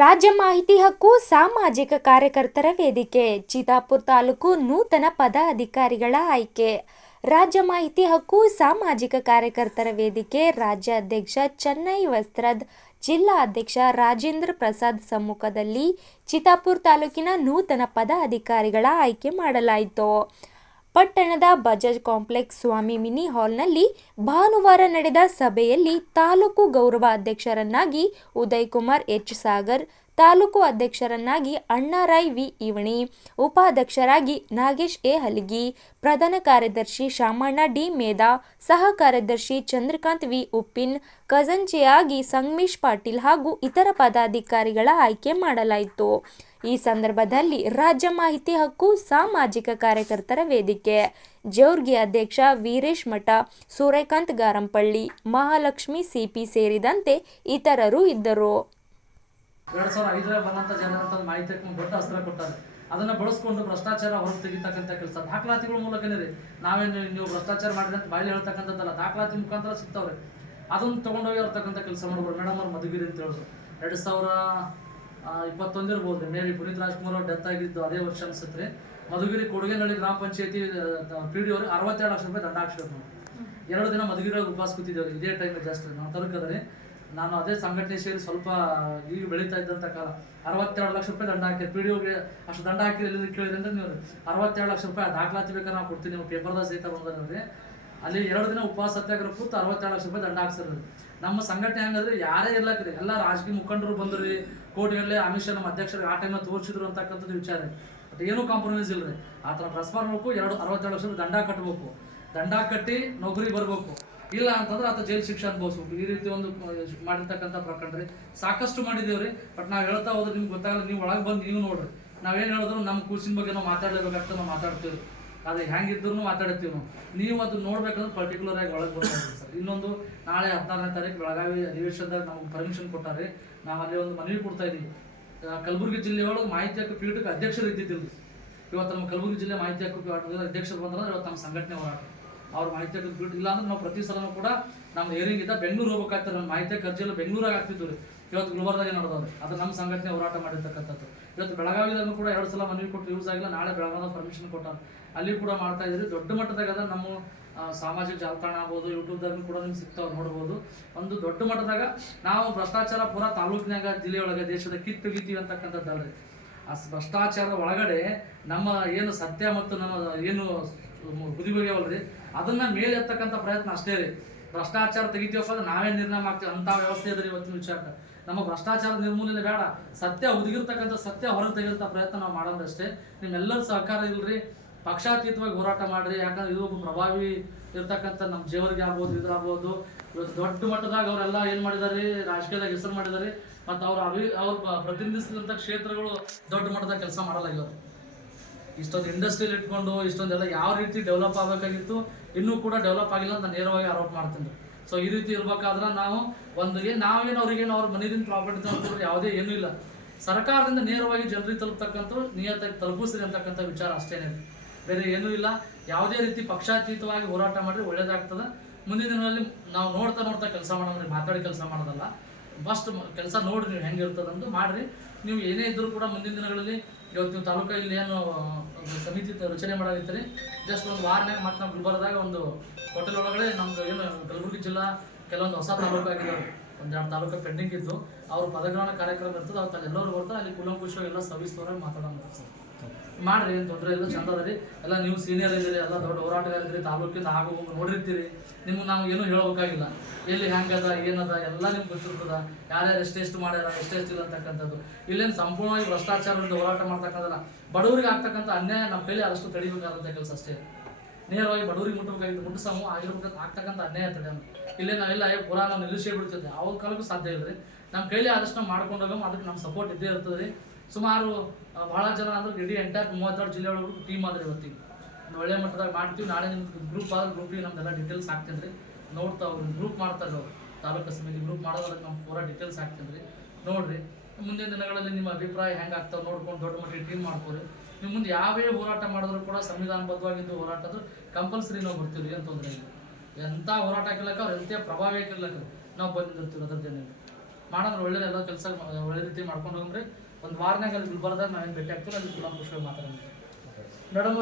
ರಾಜ್ಯ ಮಾಹಿತಿ ಹಕ್ಕು ಸಾಮಾಜಿಕ ಕಾರ್ಯಕರ್ತರ ವೇದಿಕೆ ಚಿತ್ತಾಪುರ ತಾಲೂಕು ನೂತನ ಪದಾಧಿಕಾರಿಗಳ ಆಯ್ಕೆ. ರಾಜ್ಯ ಮಾಹಿತಿ ಹಕ್ಕು ಸಾಮಾಜಿಕ ಕಾರ್ಯಕರ್ತರ ವೇದಿಕೆ ರಾಜ್ಯ ಅಧ್ಯಕ್ಷ ಚೆನ್ನೈ ವಸ್ತ್ರದ್, ಜಿಲ್ಲಾ ಅಧ್ಯಕ್ಷ ರಾಜೇಂದ್ರ ಪ್ರಸಾದ್ ಸಮ್ಮುಖದಲ್ಲಿ ಚಿತ್ತಾಪುರ ತಾಲೂಕಿನ ನೂತನ ಪದಾಧಿಕಾರಿಗಳ ಆಯ್ಕೆ ಮಾಡಲಾಯಿತು. ಪಟ್ಟಣದ ಬಜಾಜ್ ಕಾಂಪ್ಲೆಕ್ಸ್ ಸ್ವಾಮಿ ಮಿನಿ ಹಾಲ್ನಲ್ಲಿ ಭಾನುವಾರ ನಡೆದ ಸಭೆಯಲ್ಲಿ ತಾಲೂಕು ಗೌರವ ಅಧ್ಯಕ್ಷರನ್ನಾಗಿ ಉದಯಕುಮಾರ್ ಎಚ್ ಸಾಗರ್, ತಾಲೂಕು ಅಧ್ಯಕ್ಷರನ್ನಾಗಿ ಅಣ್ಣಾರಾಯ್ ವಿ ಇವಣಿ, ಉಪಾಧ್ಯಕ್ಷರಾಗಿ ನಾಗೇಶ್ ಎ ಹಲಗಿ, ಪ್ರಧಾನ ಕಾರ್ಯದರ್ಶಿ ಶಾಮಣ್ಣ ಡಿ ಮೇದಾ, ಸಹ ಕಾರ್ಯದರ್ಶಿ ಚಂದ್ರಕಾಂತ್ ವಿ ಉಪ್ಪಿನ್, ಖಜಾಂಚಿಯಾಗಿ ಸಂಗಮೇಶ್ ಪಾಟೀಲ್ ಹಾಗೂ ಇತರ ಪದಾಧಿಕಾರಿಗಳ ಆಯ್ಕೆ ಮಾಡಲಾಯಿತು. ಈ ಸಂದರ್ಭದಲ್ಲಿ ರಾಜ್ಯ ಮಾಹಿತಿ ಹಕ್ಕು ಸಾಮಾಜಿಕ ಕಾರ್ಯಕರ್ತರ ವೇದಿಕೆ ಜೇವರ್ಗಿ ಅಧ್ಯಕ್ಷ ವೀರೇಶ್ ಮಠ, ಸೂರ್ಯಕಾಂತ್ ಗಾರಂಪಳ್ಳಿ, ಮಹಾಲಕ್ಷ್ಮಿ ಸಿಪಿ ಸೇರಿದಂತೆ ಇತರರು ಇದ್ದರು. 2005 ಬಂದಂತ ಜನರಂತ ಮಾಹಿತಿ ದೊಡ್ಡ ಅಸ್ತ್ರ ಕೊಟ್ಟಾರೆ. ಅದನ್ನ ಬಳಸ್ಕೊಂಡು ಭ್ರಷ್ಟಾಚಾರ ಹೊರಗೆ ತೆಗಿತಕ್ಕಂಥ ಕೆಲಸ ದಾಖಲಾತಿಗಳ ಮೂಲಕನೇ ರೀ. ನಾವೇನು ನೀವು ಭ್ರಷ್ಟಾಚಾರ ಮಾಡಿದ್ರೆ ಅಂತ ಬಾಯಲ್ಲಿ ಹೇಳ್ತಕ್ಕಂಥದ್ದಲ್ಲ, ದಾಖಲಾತಿ ಮುಖಾಂತರ ಸಿಗ್ತಾವ್ರೆ. ಅದನ್ನು ತಗೊಂಡೋಗಿ ಇರ್ತಕ್ಕಂಥ ಕೆಲಸ ಮಾಡ್ಬೋದು. ಮೇಡಮ್ ಅವ್ರು ಮಧುಗಿರಿ ಅಂತ ಹೇಳಿದ್ರು 2021 ಇರ್ಬೋದು, ಮೇ ಬಿ ಪುನೀತ್ ರಾಜ್ಕುಮಾರ್ ಅವ್ರು ಡೆತ್ ಆಗಿದ್ದು ಅದೇ ವರ್ಷ ಅನ್ಸುತ್ತೆ. ಮಧುಗಿರಿ ಕೊಡುಗೆನಹಳ್ಳಿ ಗ್ರಾಮ ಪಂಚಾಯತಿ ಪಿ ಡಿ ಅವ್ರಿಗೆ 62 ಲಕ್ಷ ರೂಪಾಯಿ ದಂಡ ಹಾಕ್ಸಿದ್ರು. 2 ದಿನ ಮಧುಗಿರಿಯೊಳಗೆ ಉಪವಾಸ ಕೂತಿದ್ದೇವೆ. ಇದೇ ಟೈಮ್ ಜಾಸ್ತಿ ನಾವು ತಲುಕದ್ರೆ ನಾನು ಅದೇ ಸಂಘಟನೆ ಸೇರಿ ಸ್ವಲ್ಪ ಈಗ ಬೆಳೀತಾ ಇದ್ದಂಥ ಕಾಲ 62 ಲಕ್ಷ ರೂಪಾಯಿ ದಂಡ ಹಾಕಿರಿ. ಪಿ ಡಿ ಒಗೆ ಅಷ್ಟು ದಂಡ ಹಾಕಿರಿ ಎಲ್ಲಿ ಕೇಳಿದ್ರೆ ಅಂದ್ರೆ ನೀವು 62 ಲಕ್ಷ ರೂಪಾಯಿ ದಾಖಲಾತಿ ಬೇಕಾದ್ರೆ ನಾವು ಕೊಡ್ತೀನಿ, ನೀವು ಪೇಪರ್ದಾಗ ಸಹಿತ ಬಂದ್ರೆ ಅಲ್ಲಿ 2 ದಿನ ಉಪವಾಸ ಸತ್ಯಾಗ್ರಹ ಕೂತು 62 ಲಕ್ಷ ರೂಪಾಯಿ ದಂಡ ಹಾಕ್ಸಿರೋದು. ನಮ್ಮ ಸಂಘಟನೆ ಹೆಂಗಂದ್ರೆ ಯಾರೇ ಇರ್ಲಾಕ್ರಿ, ಎಲ್ಲ ರಾಜಕೀಯ ಮುಖಂಡರು ಬಂದ್ರಿ, ಕೋರ್ಟ್ಗಲ್ಲೇ ಅಮಿತ್ ಶಾ ನಮ್ಮ ಅಧ್ಯಕ್ಷರಿಗೆ ಆ ಟೈಮಲ್ಲಿ ತೋರಿಸಿದ್ರು ಅಂತಕ್ಕಂಥದ್ದು ವಿಚಾರ. ಬಟ್ ಏನೂ ಕಾಂಪ್ರಮೈಸ್ ಇಲ್ಲರಿ. ಆ ಥರ ಪ್ರಸ್ತಾರ ಮಾಡಬೇಕು, 62 ಲಕ್ಷ ರೂಪಾಯಿ ದಂಡ ಕಟ್ಟಬೇಕು, ದಂಡ ಕಟ್ಟಿ ನೌಕರಿ ಬರಬೇಕು. ಇಲ್ಲ ಅಂತಂದ್ರೆ ಆತ ಜೈಲು ಶಿಕ್ಷೆ ಅನುಭವಿಸ್ಬೇಕು. ಈ ರೀತಿ ಒಂದು ಮಾಡಿರ್ತಕ್ಕಂಥ ಪ್ರಕರಣ ರೀ. ಸಾಕಷ್ಟು ಮಾಡಿದೇವ್ರಿ. ಬಟ್ ನಾವು ಹೇಳ್ತಾ ಹೋದ್ರೆ ನಿಮ್ಗೆ ಗೊತ್ತಾಗಲ್ಲ. ನೀವು ಒಳಗೆ ಬಂದು ನೀವು ನೋಡ್ರಿ, ನಾವೇನು ಹೇಳಿದ್ರು ನಮ್ಮ ಕೂಸಿನ ಬಗ್ಗೆ ನಾವು ಮಾತಾಡಲೇಬೇಕಾಗ್ತದೆ. ನಾವು ಮಾತಾಡ್ತೀವಿ, ಅದು ಹೆಂಗಿದ್ರು ಮಾತಾಡ್ತೀವಿ ನಾವು. ನೀವು ಅದು ನೋಡ್ಬೇಕಂದ್ರೆ ಪರ್ಟಿಕ್ಯುಲರ್ ಆಗಿ ಒಳಗೆ ಬರ್ತಾರೆ ಸರ್. ಇನ್ನೊಂದು ನಾಳೆ 14ನೇ ತಾರೀಕು ಬೆಳಗಾವಿ ಅಧಿವೇಶನದಾಗ ನಮ್ಗೆ ಪರ್ಮಿಷನ್ ಕೊಟ್ಟಾರೆ. ನಾವು ಅಲ್ಲಿ ಒಂದು ಮನವಿ ಕೊಡ್ತಾ ಇದ್ದೀವಿ. ಕಲಬುರಗಿ ಜಿಲ್ಲೆಯೊಳಗೆ ಮಾಹಿತಿ ಹಕ್ಕು ಪೀಠಕ್ಕೆ ಅಧ್ಯಕ್ಷರು ಇದ್ದಿದ್ದಿಲ್ಲ. ಇವತ್ತು ನಮ್ಮ ಕಲಬುರಗಿ ಜಿಲ್ಲೆ ಮಾಹಿತಿ ಹಕ್ಕು ಪೀಠದ ಅಧ್ಯಕ್ಷರು ಬಂದ್ರೆ ಇವತ್ತು ನಮ್ಮ ಸಂಘಟನೆ ಹೋರಾಟ. ಅವ್ರ ಮಾಹಿತಿ ಹಕ್ಕು ಪೀಠ ಇಲ್ಲ ಅಂದ್ರೆ ನಾವು ಪ್ರತಿ ಸಲನೂ ಕೂಡ ನಮ್ಮ ಏರಿಂಗ್ ಇದ್ದ ಬೆಂಗಳೂರು ಹೋಗ್ಬೇಕಾಗ್ತದೆ. ನಮ್ಮ ಮಾಹಿತಿ ಹಕ್ಕು ಅರ್ಜಿಯೆಲ್ಲ ಬೆಂಗಳೂರಾಗ ಆಗ್ತಿದ್ವಿ ರೀ. ಇವತ್ತು ಗುಲ್ಬರ್ಗಾಗೆ ನಡೆದವ್ರೆ. ಅದು ನಮ್ಮ ಸಂಘಟನೆ ಹೋರಾಟ ಮಾಡಿರ್ತಕ್ಕಂಥದ್ದು. ಇವತ್ತು ಬೆಳಗಾವಿದಾಗೂ ಕೂಡ 2 ಸಲ ಮನವಿ ಕೊಟ್ಟು ಯೂಸ್ ಆಗಿಲ್ಲ. ನಾಳೆ ಬೆಳಗಾವಿದಾಗ ಪರ್ಮಿಷನ್ ಕೊಟ್ಟಾರೆ, ಅಲ್ಲಿ ಕೂಡ ಮಾಡ್ತಾ ಇದ್ದೀರಿ. ದೊಡ್ಡ ಮಟ್ಟದಾಗ ನಮ್ಮ ಸಾಮಾಜಿಕ ಜಾಲತಾಣ ಆಗ್ಬೋದು, ಯೂಟ್ಯೂಬ್ದಾಗ ಕೂಡ ನಿಮ್ಗೆ ಸಿಗ್ತಾವೆ, ನೋಡ್ಬೋದು. ಒಂದು ದೊಡ್ಡ ಮಟ್ಟದಾಗ ನಾವು ಭ್ರಷ್ಟಾಚಾರ ಪೂರಾ ತಾಲೂಕಿನಾಗ, ಜಿಲ್ಲೆಯೊಳಗೆ, ದೇಶದ ಕಿತ್ತೊಗಿತೀವಿ ಅಂತಕ್ಕಂಥದ್ದಲ್ರಿ. ಆ ಭ್ರಷ್ಟಾಚಾರದ ಒಳಗಡೆ ನಮ್ಮ ಏನು ಸತ್ಯ ಮತ್ತು ನಮ್ಮ ಏನು ಬುದ್ಧಿಗೋಗ್ಯಾವಲ್ರಿ, ಅದನ್ನ ಮೇಲೆ ಎತ್ತಕ್ಕಂಥ ಪ್ರಯತ್ನ ಅಷ್ಟೇ ರೀ. ಭ್ರಷ್ಟಾಚಾರ ತೆಗಿತೀವಪ್ಪ ಅಂದ್ರೆ ನಾವೇ ನಿರ್ನಾಮ ಆಗ್ತೀವಿ ಅಂತ ವ್ಯವಸ್ಥೆ ಇದೆ ಇವತ್ತಿನ ವಿಚಾರಕ್ಕೆ. ನಮ್ಮ ಭ್ರಷ್ಟಾಚಾರ ನಿರ್ಮೂಲನೆ ಬೇಡ, ಸತ್ಯ ಉದುಗಿರ್ತಕ್ಕಂಥ ಸತ್ಯ ಹೊರಗೆ ತೆಗೆಯುವಂಥ ಪ್ರಯತ್ನ ನಾವು ಮಾಡೋದಷ್ಟೇ. ನಿಮ್ಮೆಲ್ಲರ ಸಹಕಾರ ಇಲ್ರಿ. ಪಕ್ಷಾತೀತವಾಗಿ ಹೋರಾಟ ಮಾಡ್ರಿ. ಯಾಕಂದ್ರೆ ಇದು ಒಬ್ಬ ಪ್ರಭಾವಿ ಇರ್ತಕ್ಕಂಥ ನಮ್ಮ ಜೇವರ್ಗಿ ಆಗ್ಬೋದು, ಇದಾಗ್ಬೋದು. ಇವತ್ತು ದೊಡ್ಡ ಮಟ್ಟದಾಗ ಅವರೆಲ್ಲ ಏನು ಮಾಡಿದಾರೆ, ರಾಜಕೀಯದಾಗ ಹೆಸರು ಮಾಡಿದ್ದಾರೆ. ಮತ್ತು ಅವ್ರು ಪ್ರತಿನಿಧಿಸಿದಂಥ ಕ್ಷೇತ್ರಗಳು ದೊಡ್ಡ ಮಟ್ಟದಾಗ ಕೆಲಸ ಮಾಡಲ್ಲ. ಇವತ್ತು ಇಷ್ಟೊಂದು ಇಂಡಸ್ಟ್ರಿಯಲ್ಲಿ ಇಟ್ಕೊಂಡು ಇಷ್ಟೊಂದೆಲ್ಲ ಯಾವ ರೀತಿ ಡೆವಲಪ್ ಆಗಬೇಕಾಗಿತ್ತು, ಇನ್ನೂ ಕೂಡ ಡೆವಲಪ್ ಆಗಿಲ್ಲ ಅಂತ ನೇರವಾಗಿ ಆರೋಪ ಮಾಡ್ತೀನಿ. ಸೊ ಈ ರೀತಿ ಇರ್ಬೇಕಾದ್ರೆ ನಾವು ನಾವೇನು ಅವ್ರಿಗೇನು ಅವ್ರ ಮನೆಯಿಂದ ಪ್ರಾಪರ್ಟಿ ತಗೊಂಡ್ರೆ ಯಾವುದೇ ಏನೂ ಇಲ್ಲ. ಸರ್ಕಾರದಿಂದ ನೇರವಾಗಿ ಜನರಿಗೆ ತಲುಪ್ತಕ್ಕಂಥ ನಿಯತ್ತಾಗಿ ತಲುಪಿಸ್ರಿ ಅಂತಕ್ಕಂಥ ವಿಚಾರ ಅಷ್ಟೇನೆ, ಬೇರೆ ಏನೂ ಇಲ್ಲ. ಯಾವುದೇ ರೀತಿ ಪಕ್ಷಾತೀತವಾಗಿ ಹೋರಾಟ ಮಾಡಿದ್ರೆ ಒಳ್ಳೇದಾಗ್ತದೆ. ಮುಂದಿನ ದಿನಗಳಲ್ಲಿ ನಾವು ನೋಡ್ತಾ ಕೆಲಸ ಮಾಡೋದ್ರಿ, ಮಾತಾಡಿ ಕೆಲಸ ಮಾಡೋದಲ್ಲ. ಫಸ್ಟ್ ಕೆಲಸ ನೋಡ್ರಿ, ನೀವು ಹೆಂಗಿರ್ತದಂದು ಮಾಡ್ರಿ. ನೀವು ಏನೇ ಇದ್ರೂ ಕೂಡ ಮುಂದಿನ ದಿನಗಳಲ್ಲಿ ಇವತ್ತು ನೀವು ತಾಲೂಕಲ್ಲಿ ಏನು ಸಮಿತಿ ರಚನೆ ಮಾಡಾಗಿರ್ತೀರಿ, ಜಸ್ಟ್ ಒಂದು ವಾರನಾಗ ಮತ್ತೆ ನಾವು ಗುಲ್ಬರ್ಗದಾಗ ಒಂದು ಹೋಟೆಲ್ ಒಳಗಡೆ ನಮ್ದು ಏನು ಕಲಬುರಗಿ ಜಿಲ್ಲಾ ಕೆಲವೊಂದು ಹೊಸ ತಾಲೂಕು ಆಗಿದ್ದಾವೆ, 1-2 ತಾಲೂಕು ಪೆಂಡಿಂಗ್ ಇದ್ದು ಅವ್ರ ಪದಗ್ರಹಣ ಕಾರ್ಯಕ್ರಮ ಇರ್ತದೆ. ಅವತ್ತು ಎಲ್ಲರೂ ಬರ್ತಾರೆ. ಅಲ್ಲಿ ಕೂಲಂಕುಷವಾಗಿ ಎಲ್ಲ ಸವಿಸ್ತರವಾಗಿ ಮಾತಾಡೋಣ ಮಾಡ್ರಿ, ಏನು ತೊಂದರೆ ಇಲ್ಲ, ಚಂದ ಅದ ರೀ. ಎಲ್ಲ ನೀವು ಸೀನಿಯರ್ ಇದ್ದೀರಿ, ಎಲ್ಲ ದೊಡ್ಡ ಹೋರಾಟಗಾರ ಇದ್ರಿ, ತಾಲೂಕಿಂದ ಆಗೋ ನೋಡಿರ್ತೀರಿ. ನಿಮ್ಗೆ ನಾವು ಏನೂ ಹೇಳಬೇಕಾಗಿಲ್ಲ. ಎಲ್ಲಿ ಹೆಂಗದ ಏನದ ಎಲ್ಲ ನಿಮ್ಗೆ ಗೊತ್ತಿರ್ತದ. ಯಾರ್ಯಾರು ಎಷ್ಟೆಷ್ಟು ಮಾಡ್ಯಾರ, ಎಷ್ಟೆಷ್ಟು ಇಲ್ಲ ಅಂತಕ್ಕಂಥದ್ದು. ಇಲ್ಲೇನು ಸಂಪೂರ್ಣವಾಗಿ ಭ್ರಷ್ಟಾಚಾರದಿಂದ ಹೋರಾಟ ಮಾಡ್ತಕ್ಕಂಥಲ್ಲ. ಬಡವರಿಗೆ ಆಗ್ತಕ್ಕಂಥ ಅನ್ಯಾಯ ನಮ್ಮ ಕೈಲಿ ಆದಷ್ಟು ತಡಿಬೇಕಾದಂಥ ಕೆಲಸ ಅಷ್ಟೇ. ನೇರವಾಗಿ ಬಡವರಿಗೆ ಮುಟ್ಟಬೇಕಾಗಿತ್ತು, ಮುಟ್ಟಿಸಮು ಆಗಿರ್ಬೇಕಂತ ಆಗ್ತಕ್ಕಂಥ ಅನ್ಯಾಯ ತಡೆಯೋಣ. ಇಲ್ಲೇ ನಾವೆಲ್ಲ ಪುರಾ ನಾವು ನಿಲ್ಲಿಸೇ ಬಿಡ್ತಿದ್ದೆ, ಅವ್ರ ಕಾಲಕ್ಕೂ ಸಾಧ್ಯ ಇಲ್ಲ ರೀ. ನಮ್ಮ ಕೈಲಿ ಆದಷ್ಟು ನಾವು ಮಾಡ್ಕೊಂಡು ಹೋಗೋ, ಅದಕ್ಕೆ ನಮ್ಮ ಸಪೋರ್ಟ್ ಇದ್ದೇ ಇರ್ತದೆ ರೀ. ಸುಮಾರು ಭಾಳ ಜನ ಅಂದ್ರೆ ಇಡೀ ಎಂಟೈರ್ 32 ಜಿಲ್ಲೆ ಒಳಗೂ ಟೀಮ್ ಆದ್ರೆ ಇವತ್ತಿಗೆ ಒಳ್ಳೆ ಮಟ್ಟದಾಗ ಮಾಡ್ತೀವಿ. ನಾಳೆ ನಿಮ್ಗೆ ಗ್ರೂಪ್ ಆದ್ರೆ ಗ್ರೂಪಿಗೆ ನಮ್ದೆಲ್ಲ ಡೀಟೇಲ್ಸ್ ಹಾಕ್ತೀನಿ ರೀ. ನೋಡ್ತಾ ಅವ್ರು ಗ್ರೂಪ್ ಮಾಡ್ತಾರೆ, ಅವ್ರು ತಾಲೂಕು ಸಮಿತಿ ಗ್ರೂಪ್ ಮಾಡೋದಕ್ಕೆ ನಮ್ಮ ಪೂರಾ ಡೀಟೇಲ್ಸ್ ಹಾಕ್ತೀನಿ ರೀ. ನೋಡಿರಿ, ಮುಂದಿನ ದಿನಗಳಲ್ಲಿ ನಿಮ್ಮ ಅಭಿಪ್ರಾಯ ಹೆಂಗೆ ಆಗ್ತಾವೆ ನೋಡ್ಕೊಂಡು ದೊಡ್ಡ ಮಟ್ಟಿಗೆ ಟೀಮ್ ಮಾಡ್ಕೊರಿ. ನೀವು ಮುಂದೆ ಯಾವೇ ಹೋರಾಟ ಮಾಡಿದ್ರು ಕೂಡ ಸಂವಿಧಾನಬದ್ಧವಾಗಿದ್ದು ಹೋರಾಟ ಆದ್ರೂ ಕಂಪಲ್ಸರಿ ನಾವು ಬರ್ತೀವಿ, ಏನು ತೊಂದರೆ ಇಲ್ಲ. ಎಂಥ ಹೋರಾಟ ಹಾಕಿಲ್ಲಕ್ಕ ಅವ್ರು ಎಂಥ ಪ್ರಭಾವ ಹಾಕಿರ್ಲಕ್ಕ ನಾವು ಬಂದಿರ್ತೀವಿ, ಅದರದ್ದೇನೆ. ಮಾಡೋಣ ಒಳ್ಳೆ ಎಲ್ಲ ಕೆಲಸ ಒಳ್ಳೆ ರೀತಿ ಮಾಡ್ಕೊಂಡು ಹೋಗ್ರಿ. ಒಂದು ವಾರನಾಗ ಅಲ್ಲಿ ಗುಲ್ಬರ್ದಾಗ ನಾವೇನು ಭೇಟಿ ಆಗ್ತೀವಿ ಅಲ್ಲಿ ಕುಲಂಕುಷವಾಗಿ ಮಾತಾಡೋಣ ಮೇಡಮ್.